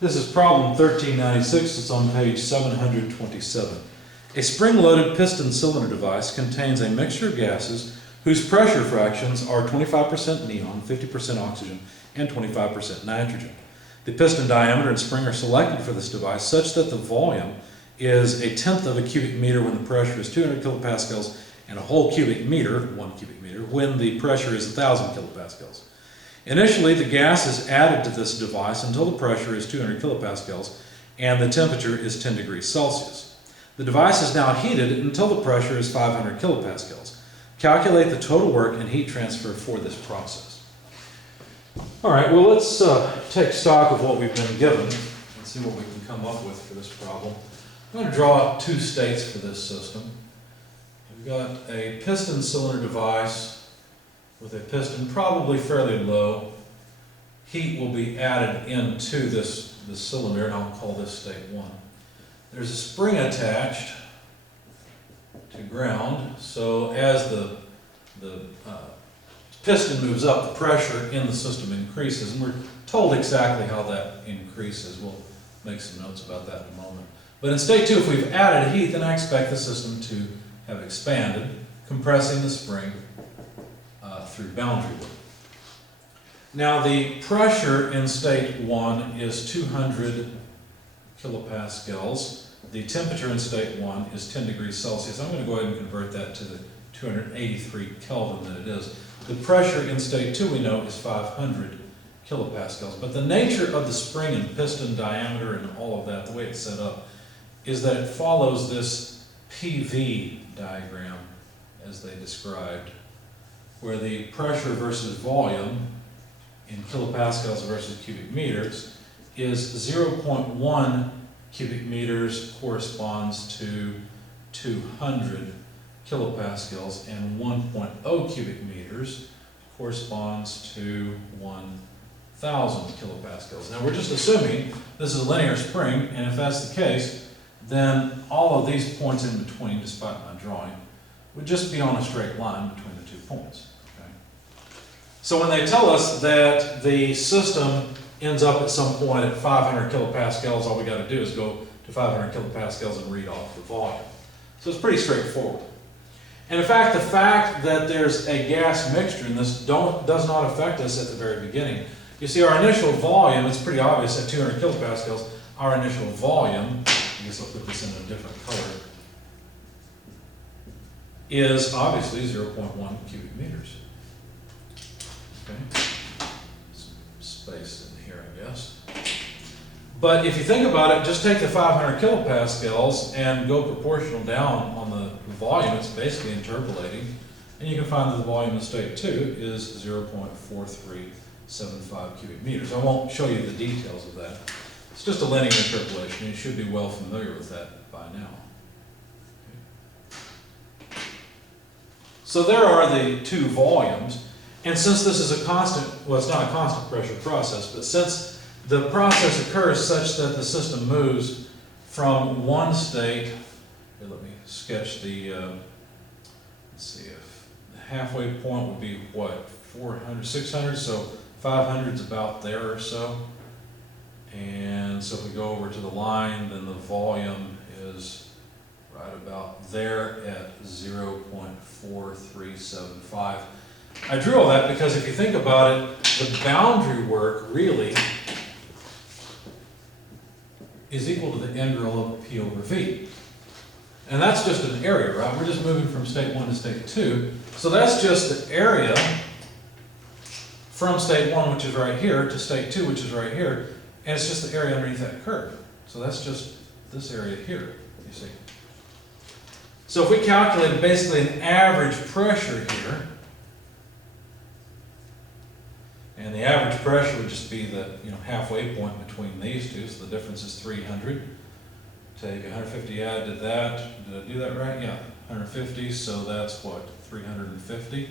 This is problem 1396. It's on page 727. A spring-loaded piston cylinder device contains a mixture of gases whose pressure fractions are 25% neon, 50% oxygen, and 25% nitrogen. The piston diameter and spring are selected for this device such that the volume is 1/10 of a cubic meter when the pressure is 200 kilopascals and a whole cubic meter, 1 cubic meter, when the pressure is 1,000 kilopascals. Initially, the gas is added to this device until the pressure is 200 kilopascals and the temperature is 10 degrees Celsius. The device is now heated until the pressure is 500 kilopascals. Calculate the total work and heat transfer for this process. All right, well, let's take stock of what we've been given and see what we can come up with for this problem. I'm going to draw up two states for this system. We've got a piston cylinder device with a piston probably fairly low. Heat will be added into this cylinder, and I'll call this state 1. There's a spring attached to ground, so as the piston moves up, the pressure in the system increases, and we're told exactly how that increases. We'll make some notes about that in a moment. But in state 2, if we've added heat, then I expect the system to have expanded, compressing the spring through boundary work. Now the pressure in state 1 is 200 kilopascals. The temperature in state 1 is 10 degrees Celsius. I'm going to go ahead and convert that to the 283 Kelvin that it is. The pressure in state 2 we know is 500 kilopascals. But the nature of the spring and piston diameter and all of that, the way it's set up, is that it follows this PV diagram as they described, where the pressure versus volume in kilopascals versus cubic meters is 0.1 cubic meters corresponds to 200 kilopascals, and 1.0 cubic meters corresponds to 1,000 kilopascals. Now we're just assuming this is a linear spring, and if that's the case, then all of these points in between, despite my drawing, would just be on a straight line between the 2 points. Okay? So when they tell us that the system ends up at some point at 500 kilopascals, all we got to do is go to 500 kilopascals and read off the volume. So it's pretty straightforward. And in fact, the fact that there's a gas mixture in this does not affect us at the very beginning. You see, our initial volume, it's pretty obvious at 200 kilopascals, our initial volume, I guess I'll put this in a different color, is obviously 0.1 cubic meters. Okay, some space in here, I guess. But if you think about it, just take the 500 kilopascals and go proportional down on the volume. It's basically interpolating, and you can find that the volume in state 2 is 0.4375 cubic meters. I won't show you the details of that. It's just a linear interpolation. You should be well familiar with that by now. Okay. So there are the 2 volumes, and since this is a constant, well, it's not a constant pressure process, but since the process occurs such that the system moves from one state, here, let me sketch the, let's see, if the halfway point would be what, 400, 600, so 500 is about there or so. And so if we go over to the line, then the volume is right about there at 0.4375. I drew all that because if you think about it, the boundary work really is equal to the integral of P over V. And that's just an area, right? We're just moving from state 1 to state 2. So that's just the area from state 1, which is right here, to state 2, which is right here. And it's just the area underneath that curve. So that's just this area here, you see. So if we calculate basically an average pressure here, and the average pressure would just be the halfway point between these two, so the difference is 300. Take 150 added to that. Did I do that right? Yeah, 150, so that's what, 350?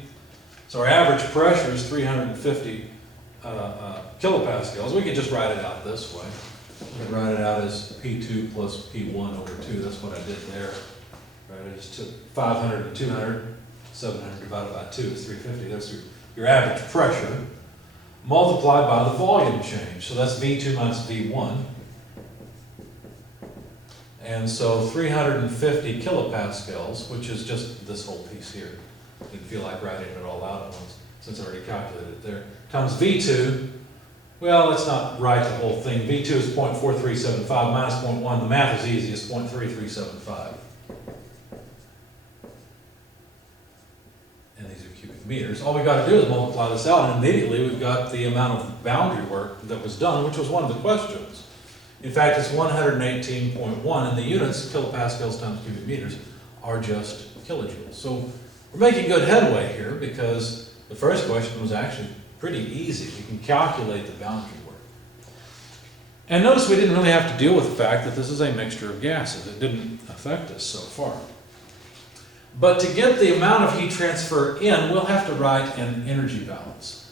So our average pressure is 350 kilopascals. We could just write it out this way. We could write it out as P2 plus P1 over 2. That's what I did there. Right, I just took 500 and 200, 700 divided by 2 is 350. That's your average pressure multiplied by the volume change. So that's V2 minus V1. And so 350 kilopascals, which is just this whole piece here. Didn't feel like writing it all out at once, since I already calculated it there. Times V2, well, let's not write the whole thing. V2 is 0.4375 minus 0.1. The math is easy, it's 0.3375. And these are cubic meters. All we got to do is multiply this out, and immediately we've got the amount of boundary work that was done, which was one of the questions. In fact, it's 118.1, and the units, kilopascals times cubic meters, are just kilojoules. So we're making good headway here because the first question was actually pretty easy. You can calculate the boundary work. And notice we didn't really have to deal with the fact that this is a mixture of gases. It didn't affect us so far. But to get the amount of heat transfer in, we'll have to write an energy balance.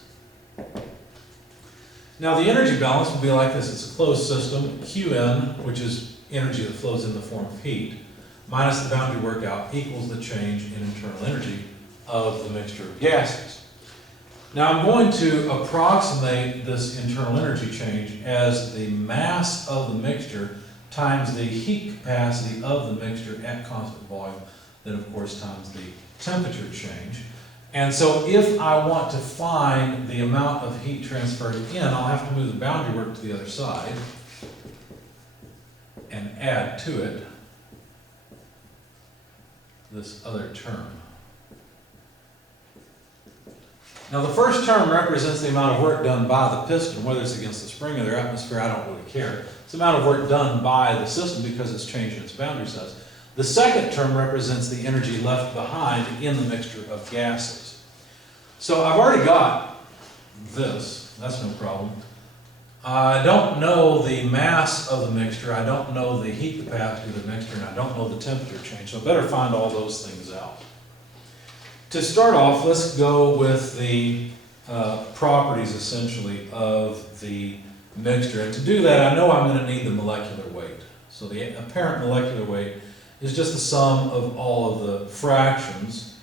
Now the energy balance will be like this. It's a closed system. Qn, which is energy that flows in the form of heat, minus the boundary work out equals the change in internal energy of the mixture of gases. Now I'm going to approximate this internal energy change as the mass of the mixture times the heat capacity of the mixture at constant volume, then of course times the temperature change. And so if I want to find the amount of heat transferred in, I'll have to move the boundary work to the other side and add to it this other term. Now the first term represents the amount of work done by the piston, whether it's against the spring or the atmosphere, I don't really care. It's the amount of work done by the system because it's changing its boundary size. The second term represents the energy left behind in the mixture of gases. So I've already got this, that's no problem. I don't know the mass of the mixture, I don't know the heat capacity of the mixture, and I don't know the temperature change, so I better find all those things out. To start off, let's go with the properties, essentially, of the mixture. And to do that, I know I'm going to need the molecular weight. So the apparent molecular weight is just the sum of all of the fractions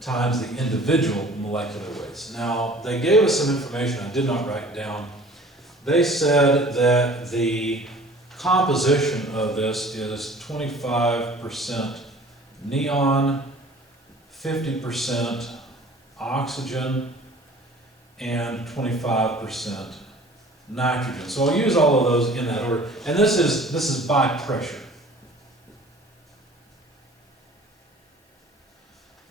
times the individual molecular weights. Now, they gave us some information I did not write down. They said that the composition of this is 25% neon, 50% oxygen, and 25% nitrogen. So I'll use all of those in that order. And this is by pressure.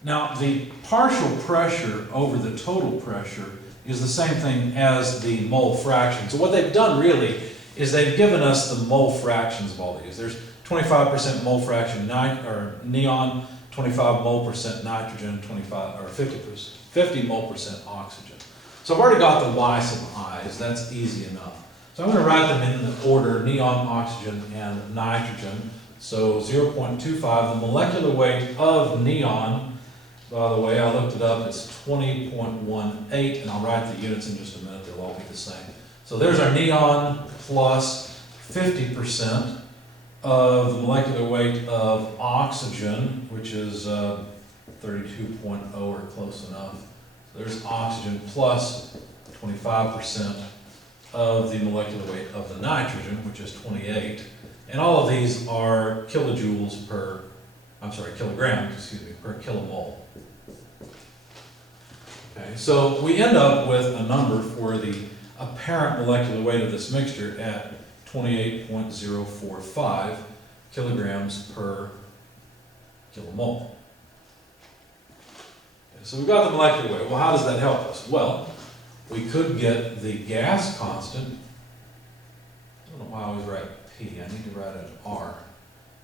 Now the partial pressure over the total pressure is the same thing as the mole fraction. So what they've done really is they've given us the mole fractions of all these. There's 25% mole fraction neon, 25 mole percent nitrogen, 50 mole percent oxygen. So I've already got the y sub i's, that's easy enough. So I'm going to write them in the order neon, oxygen, and nitrogen. So 0.25, the molecular weight of neon, by the way, I looked it up, it's 20.18, and I'll write the units in just a minute, they'll all be the same. So there's our neon plus 50% of the molecular weight of oxygen, which is 32.0 or close enough. So there's oxygen plus 25% of the molecular weight of the nitrogen, which is 28. And all of these are kilograms, per kilomole. Okay, so we end up with a number for the apparent molecular weight of this mixture at 28.045 kilograms per kilomole. Okay, so we've got the molecular weight. Well, how does that help us? Well, we could get the gas constant. I don't know why I always write P. I need to write an R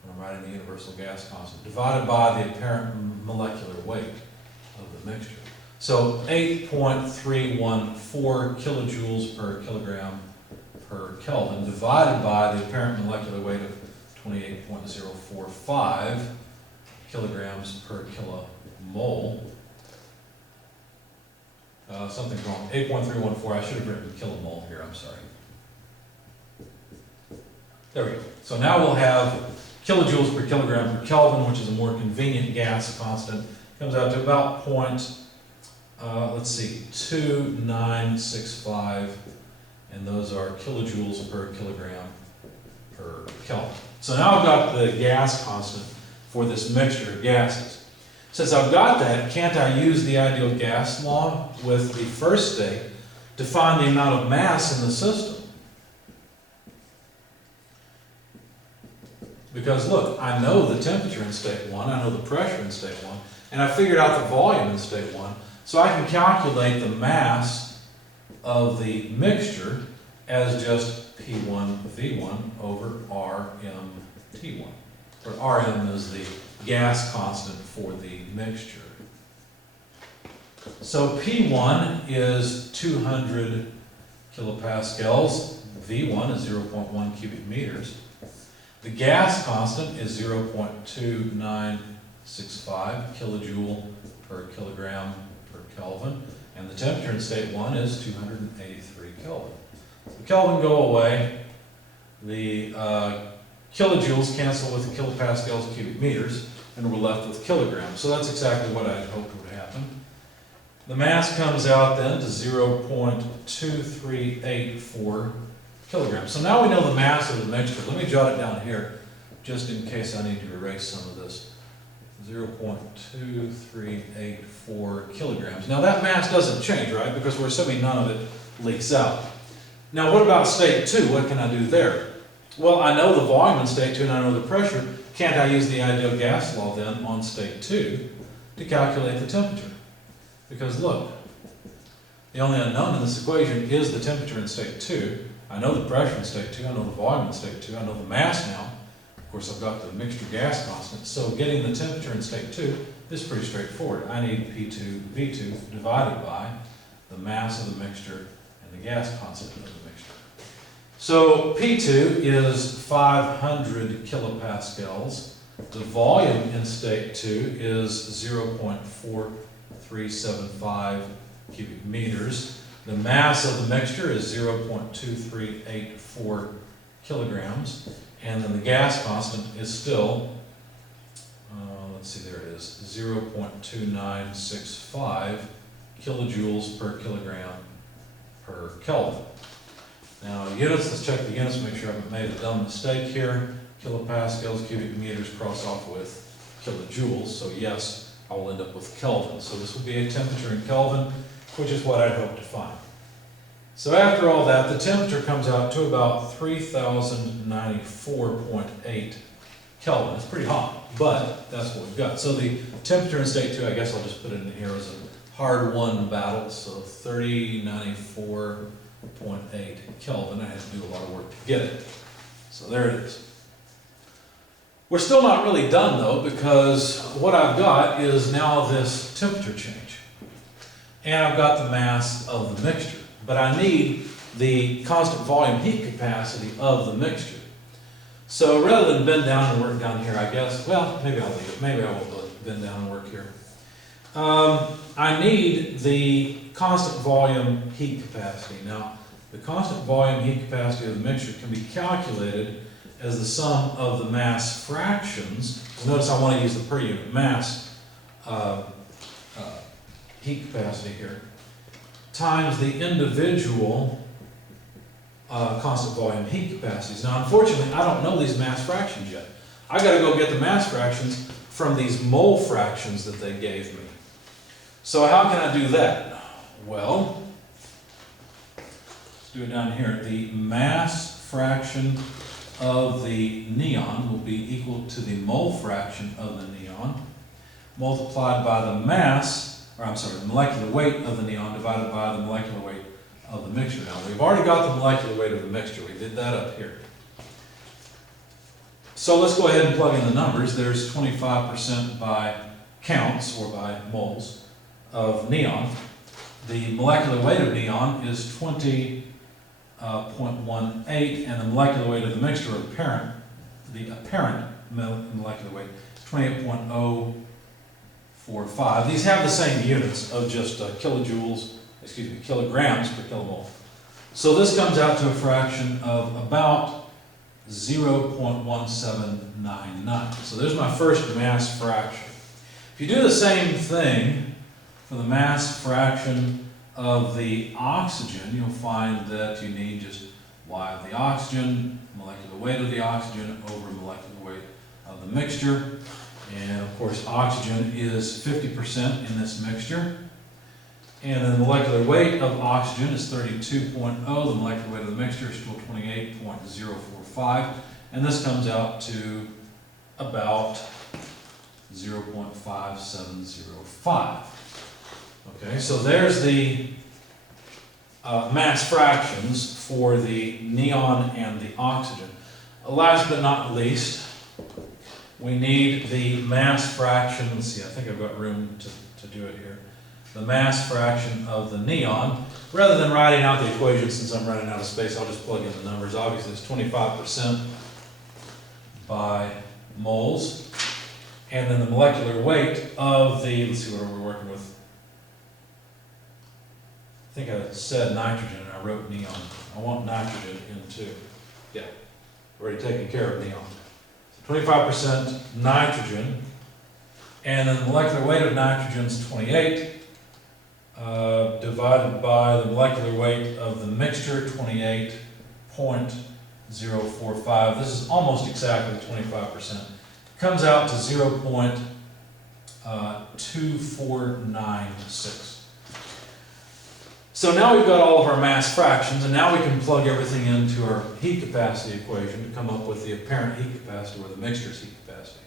when I'm writing the universal gas constant, divided by the apparent molecular weight of the mixture. So 8.314 kilojoules per kilogram per Kelvin divided by the apparent molecular weight of 28.045 kilograms per kilomole. Something's wrong. 8.314, I should have written kilomole here, I'm sorry. There we go. So now we'll have kilojoules per kilogram per Kelvin, which is a more convenient gas constant. Comes out to about 2965, and those are kilojoules per kilogram per Kelvin. So now I've got the gas constant for this mixture of gases. Since I've got that, can't I use the ideal gas law with the first state to find the amount of mass in the system? Because look, I know the temperature in state 1, I know the pressure in state 1, and I figured out the volume in state 1, so I can calculate the mass of the mixture as just P1 V1 over Rm T1. Where Rm is the gas constant for the mixture. So P1 is 200 kilopascals, V1 is 0.1 cubic meters. The gas constant is 0.2965 kilojoule per kilogram per Kelvin, and the temperature in state 1 is 283 Kelvin. The Kelvin go away, the kilojoules cancel with the kilopascals cubic meters, and we're left with kilograms. So that's exactly what I hoped would happen. The mass comes out then to 0.2384 kilograms. So now we know the mass of the mixture. Let me jot it down here, just in case I need to erase some of this. 0.2384 kilograms. Now that mass doesn't change, right? Because we're assuming none of it leaks out. Now what about state 2? What can I do there? Well, I know the volume in state 2 and I know the pressure. Can't I use the ideal gas law then on state 2 to calculate the temperature? Because look, the only unknown in this equation is the temperature in state 2. I know the pressure in state 2, I know the volume in state 2, I know the mass now. Of course, I've got the mixture gas constant, so getting the temperature in state 2 is pretty straightforward. I need P2 V2 divided by the mass of the mixture and the gas constant of the mixture. So P2 is 500 kilopascals. The volume in state 2 is 0.4375 cubic meters. The mass of the mixture is 0.2384 kilograms. And then the gas constant is still, let's see, there it is, 0.2965 kilojoules per kilogram per Kelvin. Now units, let's check the units, make sure I haven't made a dumb mistake here. Kilopascals, cubic meters cross off with kilojoules, so yes, I will end up with Kelvin. So this will be a temperature in Kelvin, which is what I'd hope to find. So after all that, the temperature comes out to about 3094.8 Kelvin. It's pretty hot, but that's what we've got. So the temperature in state 2, I guess I'll just put it in here as a hard-won battle. So 3094.8 Kelvin. I had to do a lot of work to get it. So there it is. We're still not really done though, because what I've got is now this temperature change. And I've got the mass of the mixture. But I need the constant volume heat capacity of the mixture. So rather than bend down and work down here, I guess, well, maybe I'll leave it. Maybe I won't bend down and work here. I need the constant volume heat capacity. Now, the constant volume heat capacity of the mixture can be calculated as the sum of the mass fractions. Notice I want to use the per unit mass heat capacity here, times the individual constant volume heat capacities. Now, unfortunately, I don't know these mass fractions yet. I got to go get the mass fractions from these mole fractions that they gave me. So how can I do that? Well, let's do it down here. The mass fraction of the neon will be equal to the mole fraction of the neon multiplied by the mass, or I'm sorry, the molecular weight of the neon divided by the molecular weight of the mixture. Now, we've already got the molecular weight of the mixture. We did that up here. So let's go ahead and plug in the numbers. There's 25% by counts, or by moles, of neon. The molecular weight of neon is 20.18, and the molecular weight of the mixture, the apparent molecular weight, is 28.045. These have the same units of just kilograms per kilomole. So this comes out to a fraction of about 0.1799. So there's my first mass fraction. If you do the same thing for the mass fraction of the oxygen, you'll find that you need just Y of the oxygen, molecular weight of the oxygen over molecular weight of the mixture. And of course, oxygen is 50% in this mixture. And then the molecular weight of oxygen is 32.0. The molecular weight of the mixture is still 28.045. And this comes out to about 0.5705. Okay, so there's the mass fractions for the neon and the oxygen. Last but not least, we need the mass fraction. Let's see, I think I've got room to do it here. The mass fraction of the neon. Rather than writing out the equation, since I'm running out of space, I'll just plug in the numbers. Obviously, it's 25% by moles. And then the molecular weight of the, let's see what we're working with. I think I said nitrogen and I wrote neon. I want nitrogen in too. Yeah, already taken care of neon. 25% nitrogen, and then the molecular weight of nitrogen is 28, divided by the molecular weight of the mixture, 28.045. This is almost exactly 25%. Comes out to 0.2496. So now we've got all of our mass fractions, and now we can plug everything into our heat capacity equation to come up with the apparent heat capacity, or the mixture's heat capacity.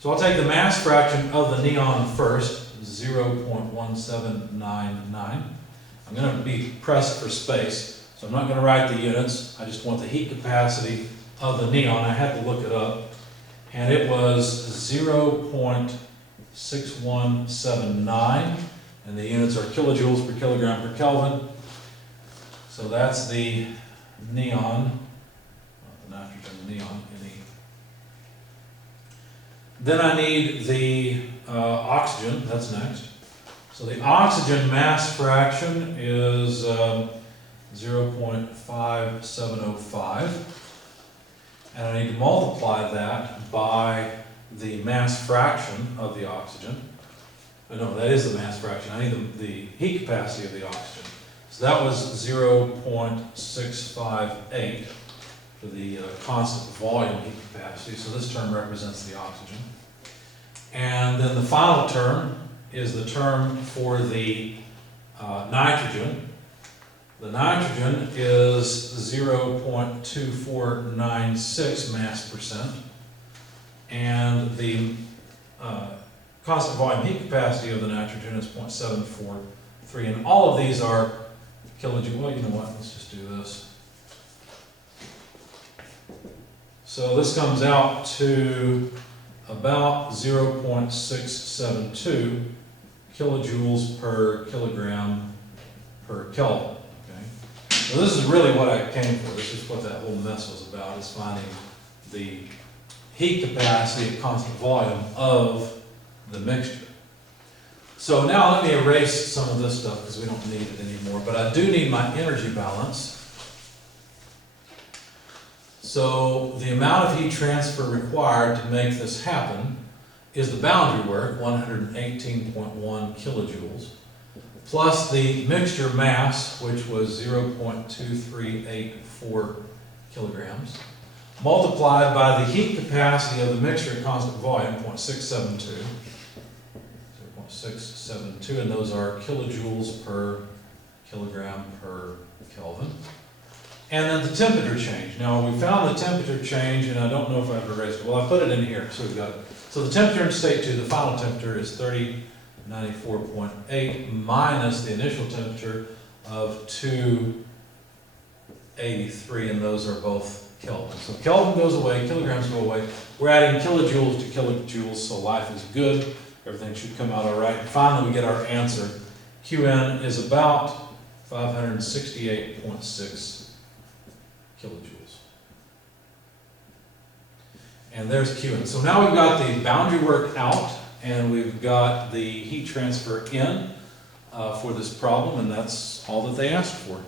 So I'll take the mass fraction of the neon first, 0.1799. I'm going to be pressed for space, so I'm not going to write the units. I just want the heat capacity of the neon. I had to look it up, and it was 0.6179. And the units are kilojoules per kilogram per Kelvin. So that's the neon, not the nitrogen, the neon, Ne. Then I need the oxygen, that's next. So the oxygen mass fraction is 0.5705. And I need to multiply that by the mass fraction of the oxygen. No, that is the mass fraction. I need the heat capacity of the oxygen. So that was 0.658 for the constant volume heat capacity. So this term represents the oxygen. And then the final term is the term for the nitrogen. The nitrogen is 0.2496 mass percent. And the constant volume heat capacity of the nitrogen is 0.743, and all of these are kilojoules. Well, you know what, let's just do this. So this comes out to about 0.672 kilojoules per kilogram per Kelvin. Okay? So this is really what I came for. This is what that whole mess was about, is finding the heat capacity at constant volume of the mixture. So now let me erase some of this stuff because we don't need it anymore, but I do need my energy balance. So the amount of heat transfer required to make this happen is the boundary work, 118.1 kilojoules, plus the mixture mass, which was 0.2384 kilograms, multiplied by the heat capacity of the mixture at constant volume, 0.672, and those are kilojoules per kilogram per Kelvin. And then the temperature change. Now we found the temperature change, and I don't know if I've erased it. Well, I put it in here, so we've got it. So the temperature in state 2, the final temperature is 3094.8 minus the initial temperature of 283, and those are both Kelvin. So Kelvin goes away, kilograms go away. We're adding kilojoules to kilojoules, so life is good. Everything should come out all right. And finally, we get our answer. Qn is about 568.6 kilojoules. And there's Qn. So now we've got the boundary work out, and we've got the heat transfer in for this problem, and that's all that they asked for.